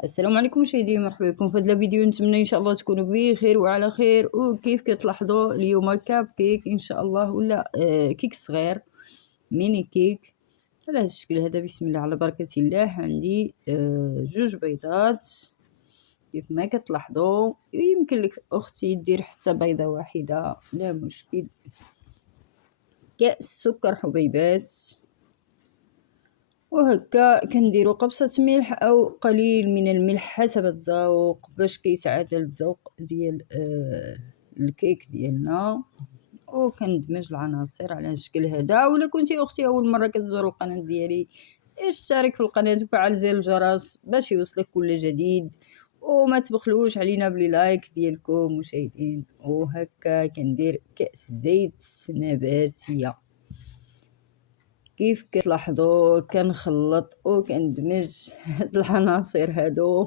السلام عليكم مشاهدينا، مرحبا بكم في هذا الفيديو. نتمنى ان شاء الله تكونوا بخير وعلى خير. وكيف كتلاحظوا اليوم كاب كيك ان شاء الله، ولا كيك صغير، ميني كيك على هذا الشكل هذا. بسم الله على بركة الله. عندي جوج بيضات كيف ما كتلاحظوا. يمكن لك اختي دير حتى بيضة واحدة، لا مشكل. كأس سكر حبيبات، وهكا كنديرو قبصة ملح او قليل من الملح حسب الذوق باش كيساعد الذوق ديال الكيك ديالنا. وكندمج العناصر على الشكل هذا. ولا كنتي اختي اول مره كتزور القناه ديالي، اشترك في القناه وفعل زر الجرس باش يوصلك كل جديد، وما تبخلوش علينا بلي لايك ديالكم مشاهدين. وهكا كندير كاس زيت نباتيه كيف كتلاحظوا. كنخلط وكندمج هاد العناصر هادو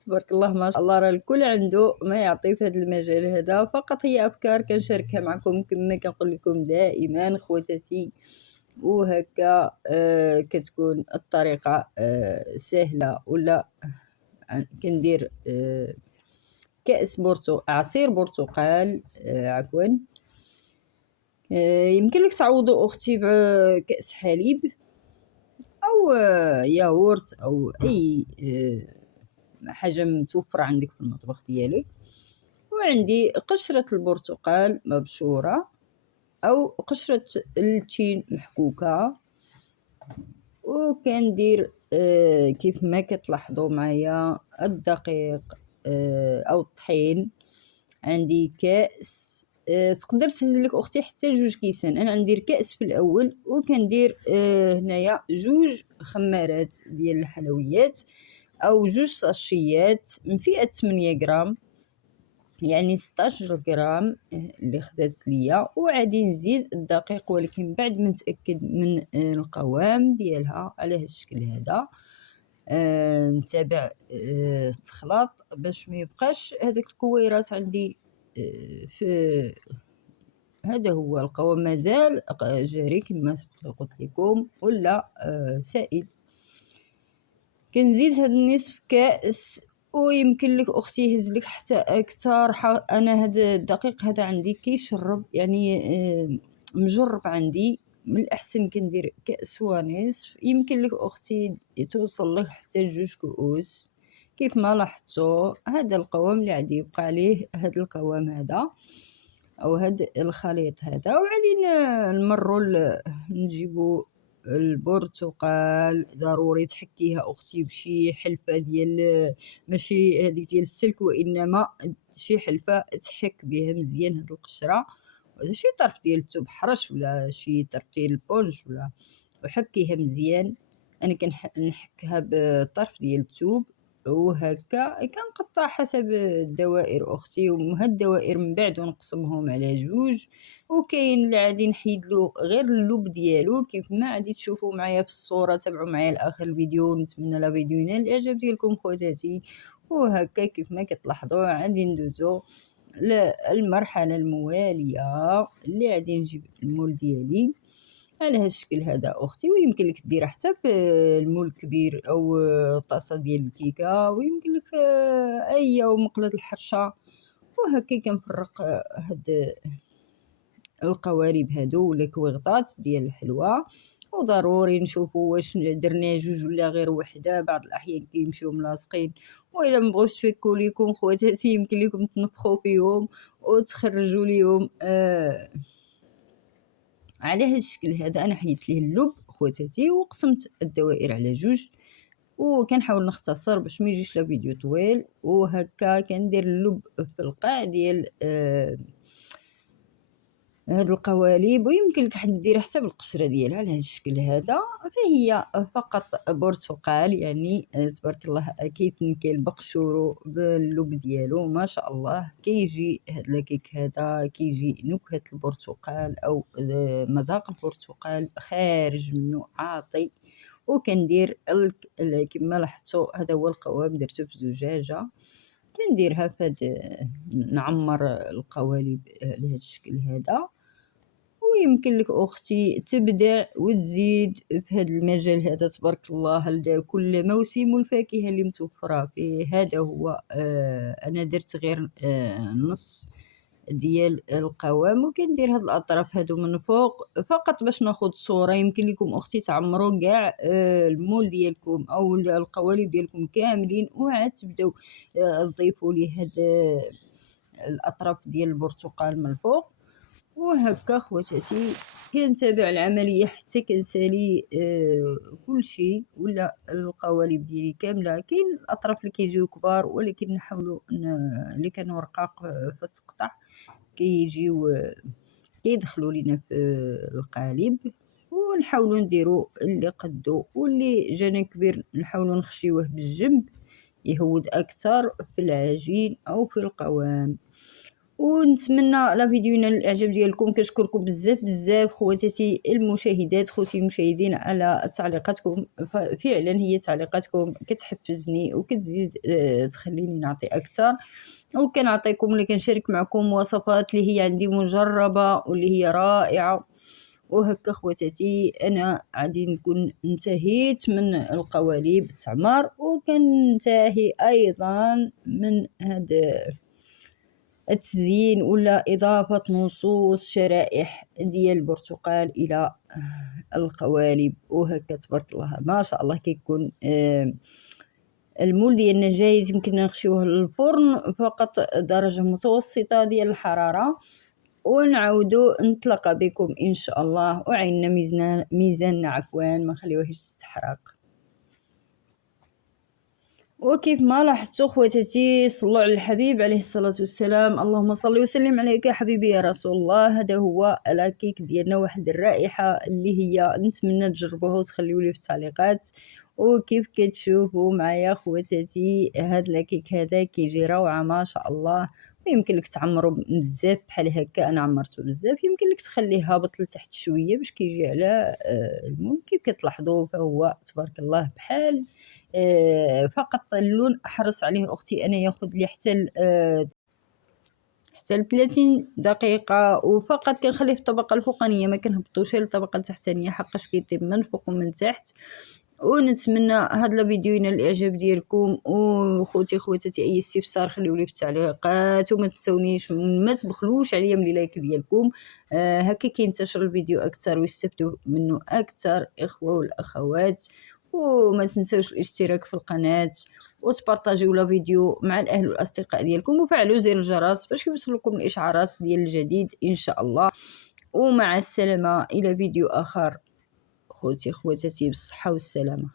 تبارك الله ما شاء الله، راه الكل عنده ما يعطي في هذا المجال هذا. فقط هي افكار كنشاركها معكم كما كنقول لكم دائما خواتاتي. وهكا كتكون الطريقه سهله. ولا كندير كأس عصير برتقال، عفوا. يمكن لك تعوضوا اختي بكأس حليب او ياغورت او اي حاجه متوفره عندك في المطبخ ديالك. وعندي قشره البرتقال مبشوره او قشره التين محكوكه. وكندير كيف ما كتلاحظوا معايا الدقيق او الطحين. عندي كاس، تقدر تهزلك اختي حتى جوج كيسان. انا غندير كاس في الاول، وكندير هنايا جوج خمارات ديال الحلويات او جوج ساشيات من فئه 8 غرام، يعني 16 غرام اللي خدات ليا. وعادي نزيد الدقيق ولكن بعد ما نتاكد من القوام ديالها على هذا الشكل هذا. نتابع تخلط باش ما يبقاش هذاك الكويرات عندي. في هذا هو القوام مازال جاري كما سبق قلت لكم، ولا سائل. كنزيد هاد النصف كاس، ويمكن لك اختي يهز لك حتى اكثر. انا هذا الدقيق هذا عندي كيشرب يعني مجرب عندي. من الاحسن كندير كاس ونصف. يمكن لك اختي توصل لك حتى جوج كؤوس كيف ما لاحظتوا. هذا القوام اللي عندي يبقى عليه هذا القوام هذا او هذا الخليط هذا. وعلينا نمروا نجيبوا البرتقال. ضروري تحكيها اختي بشي حلفه ديال، ماشي هذيك ديال السلك، وانما شي حلفه تحك بها مزيان هاد القشره. ولا شي طرف ديال الثوب حرش، ولا شي طرف ديال البونج، ولا وحكيها مزيان. انا كنحكها بطرف ديال الثوب. وهكا كنقطع حسب الدوائر اختي، وهاد الدوائر من بعد ونقسمهم على جوج. وكاين اللي غادي نحيد له غير اللوب ديالو كيف ما غادي تشوفوا معايا في الصوره. تابعوا معايا لاخر الفيديو. نتمنى لا فيديو ينال الاعجاب ديالكم خواتاتي. وهكا كيف ما كتلاحظوا غادي ندوزو للمرحله المواليه اللي غادي نجيب المول ديالي على هذا الشكل هذا اختي. ويمكن لك ديرها حتى في المول كبير او طاسه ديال الكيكه، ويمكن لك اي او مقله الحرشه. وهكا كنفرق هاد القوالب هادو ولا كويغطات ديال الحلوى. وضروري نشوفوا واش درنا جوج ولا غير وحده. بعض الاحيان كيمشيو ملاصقين، والا مبغوش تفكوا ليكم خواتاتي يمكن لكم تنفخوا فيهم وتخرجوا ليهم على هذا الشكل هذا. انا حيدت ليه اللب خواتاتي وقسمت الدوائر على جوج. وكنحاول نختصر باش ما يجيش لا فيديو طويل. وهكا كندير اللب في القاع ديال هاد القوالب. ويمكن لك حد دير حتى بالقشره ديالها على هذا الشكل هذا. فهي فقط برتقال يعني تبارك الله كيتنكل بقشورو باللب ديالو ما شاء الله. كيجي هاد الكيك هذا كيجي نكهه البرتقال او مذاق البرتقال خارج منه عاطي. وكندير كما لاحظتوا هذا هو القوام. درتو في زجاجه كنديرها فهاد، نعمر القوالب على هذا الشكل هذا. ويمكن لك أختي تبدع وتزيد في هذا المجال هذا تبارك الله. كل موسم الفاكهة اللي متوفرة فيه هذا هو. أنا درت غير نص ديال القوام وكندير هاد الأطراف هادو من فوق فقط باش ناخد صورة. يمكن لكم أختي تعمروا كاع المول ديالكم أو القوالب ديالكم كاملين وعاد تبداو تضيفوا ليه هاد الأطراف ديال البرتقال من الفوق. وهكا خواتاتي كنتابع العملية حتى كنسالي كلشي ولا القوالب ديالي كاملة. كاين الأطراف اللي كيجيو كبار ولكن نحاولوا اللي كانوا رقاق في التقطع كيجيو كيدخلوا لينا في القالب، ونحاولوا نديروا اللي قدو واللي جانا كبير نحاولوا نخشيوه بالجنب يهود اكثر في العجين او في القوام. ونتمنى لا فيديو ينال الاعجاب ديالكم. كنشكركم بزاف خواتاتي المشاهدات خوتي المشاهدين على تعليقاتكم. فعلا هي تعليقاتكم كتحفزني وكتزيد تخليني نعطي اكثر وكنعطيكم اللي كنشارك معكم وصفات اللي هي عندي مجربه واللي هي رائعه. وهكا خواتاتي انا غادي نكون انتهيت من القوالب التعمار وكننتهي ايضا من هذا التزيين ولا اضافه نصوص شرائح ديال البرتقال الى القوالب. وهكا تبارك الله ما شاء الله كيكون المول ديالنا جاهز. يمكننا نخشيوه للفرن فقط درجه متوسطه ديال الحراره ونعاودو نتلاقى بكم ان شاء الله. وعيننا ميزاننا عفوا ما خليوهش تحرق. وكيف ما لاحظتوا خواتاتي صلوا على الحبيب عليه الصلاة والسلام. اللهم صل وسلم عليك يا حبيبي يا رسول الله. هذا هو الكيك ديالنا واحد الرائحة اللي هي نتمنى تجربوها وتخليو لي في التعليقات. وكيف كتشوفوا معايا خواتاتي هاد الكيك هذا كيجي روعة ما شاء الله. ويمكن لك تعمروا بزاف بحال هكا انا عمرته بزاف. يمكن لك تخليه هابط لتحت شويه باش كيجي على المول كيف كتلاحظوا فهو تبارك الله بحال فقط اللون احرص عليه اختي انا ياخذ لي حتى 30 دقيقه وفقط كنخليه في الطبقه الفوقانيه ما كنهبطوش للطبقه التحتانيه حقاش كيطيب من فوق ومن تحت. ونتمنى هذا الفيديو ينال الاعجاب ديالكم. وخوتي خواتاتي اي استفسار خليو لي في التعليقات وما تنسونيش ما تبخلوش عليا من اللايك ديالكم. هكا كينتشر الفيديو اكثر ويستفدوا منه اكثر اخوه والاخوات. وما تنسوش الاشتراك في القناه وتبارطاجيو لا فيديو مع الاهل والاصدقاء ديالكم وفعلوا زر الجرس باش يوصلكم الاشعارات ديال الجديد ان شاء الله. ومع السلامه الى فيديو اخر خوتي خواتاتي بالصحه والسلامه.